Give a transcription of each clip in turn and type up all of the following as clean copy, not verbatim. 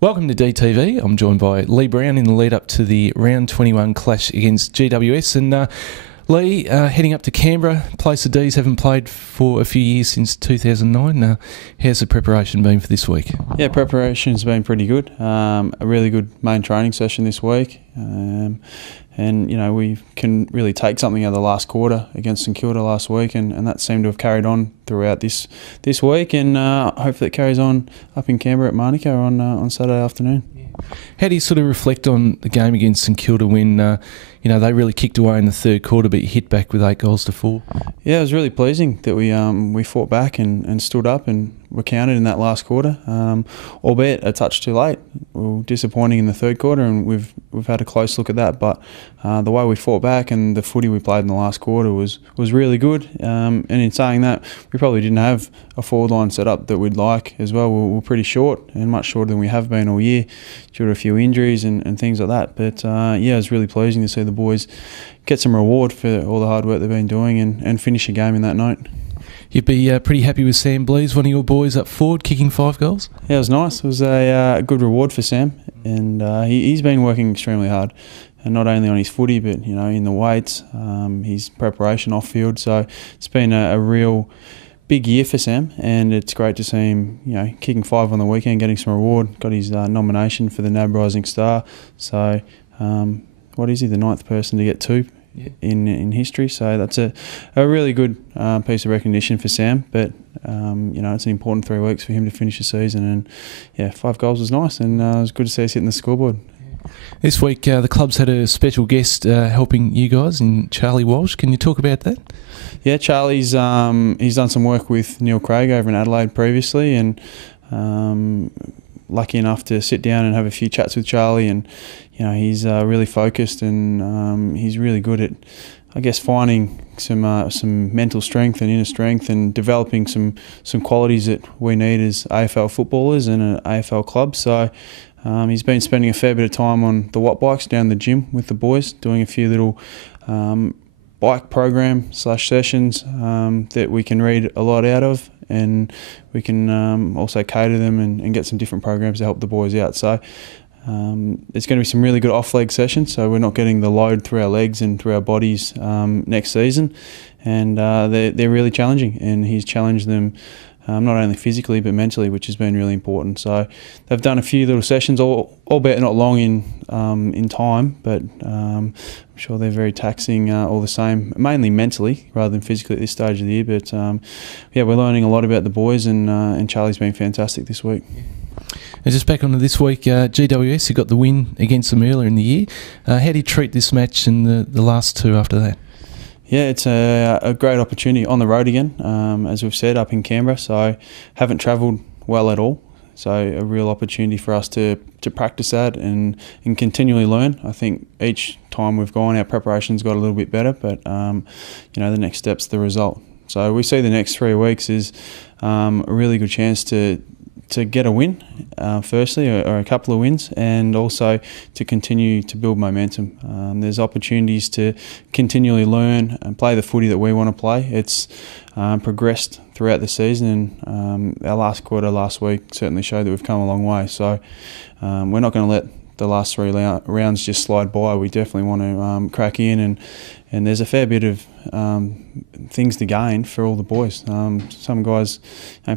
Welcome to DTV. I'm joined by Leigh Brown in the lead up to the round 21 clash against GWS. And Leigh, heading up to Canberra, place the D's haven't played for a few years since 2009. How's the preparation been for this week? Yeah, preparation's been pretty good. A really good main training session this week. And, you know, we can really take something out of the last quarter against St Kilda last week, and that seemed to have carried on throughout this week, and hopefully it carries on up in Canberra at Marnico on Saturday afternoon. How do you sort of reflect on the game against St Kilda when they really kicked away in the third quarter, but you hit back with 8-4? Yeah, it was really pleasing that we fought back and stood up and were counted in that last quarter, albeit a touch too late. We were disappointing in the third quarter, and we've had a close look at that. But the way we fought back and the footy we played in the last quarter was really good. And in saying that, we probably didn't have a forward line set up that we'd like as well. We're pretty short, and much shorter than we have been all year, due to a few injuries and things like that. But it was really pleasing to see the boys get some reward for all the hard work they've been doing and finish a game in that note. You'd be pretty happy with Sam Blees, one of your boys up forward, kicking 5 goals? Yeah, it was nice. It was a good reward for Sam, and he's been working extremely hard, and not only on his footy, but in the weights, his preparation off field. So it's been a real big year for Sam, and it's great to see him, kicking 5 on the weekend, getting some reward. Got his nomination for the NAB Rising Star. So what is he, the 9th person to get 2? Yeah. In history, so that's a really good piece of recognition for Sam. But it's an important 3 weeks for him to finish the season, and 5 goals was nice, and it was good to see us hitting the scoreboard. This week the club's had a special guest helping you guys in Charlie Walsh. Can you talk about that? Yeah, Charlie's he's done some work with Neil Craig over in Adelaide previously, and lucky enough to sit down and have a few chats with Charlie, and he's really focused, and he's really good at, I guess, finding some mental strength and inner strength, and developing some qualities that we need as AFL footballers and an AFL club. So he's been spending a fair bit of time on the watt bikes down the gym with the boys, doing a few little bike program / sessions that we can read a lot out of, and we can also cater them and get some different programs to help the boys out. So it's going to be some really good off-leg sessions, so we're not getting the load through our legs and through our bodies next season, and they're really challenging, and he's challenged them not only physically but mentally, which has been really important. So they've done a few little sessions, albeit not long in time, but I'm sure they're very taxing all the same, mainly mentally rather than physically at this stage of the year. But we're learning a lot about the boys, and Charlie's been fantastic this week. And just back onto this week, GWS, you got the win against them earlier in the year. How do you treat this match and the last 2 after that? Yeah, it's a great opportunity on the road again, as we've said, up in Canberra. So haven't travelled well at all. So a real opportunity for us to practice that and continually learn. I think each time we've gone, our preparation's got a little bit better, but the next step's the result. So we see the next 3 weeks is a really good chance to get a win, firstly, or a couple of wins, and also to continue to build momentum. There's opportunities to continually learn and play the footy that we want to play. It's progressed throughout the season, and our last quarter last week certainly showed that we've come a long way. So we're not going to let the last 3 rounds just slide by. We definitely want to crack in, and there's a fair bit of things to gain for all the boys. Some guys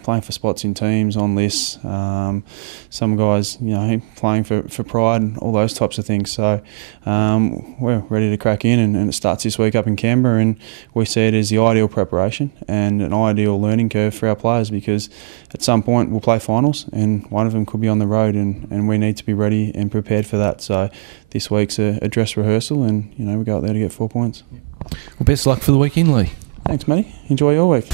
playing for spots in teams, on lists, some guys playing for pride and all those types of things. So we're ready to crack in, and it starts this week up in Canberra, and we see it as the ideal preparation and an ideal learning curve for our players, because at some point we'll play finals, and one of them could be on the road, and we need to be ready and prepared for that. So this week's a dress rehearsal, and we go out there to get 4 points. Well, best of luck for the weekend, Leigh. Thanks, Matty. Enjoy your week.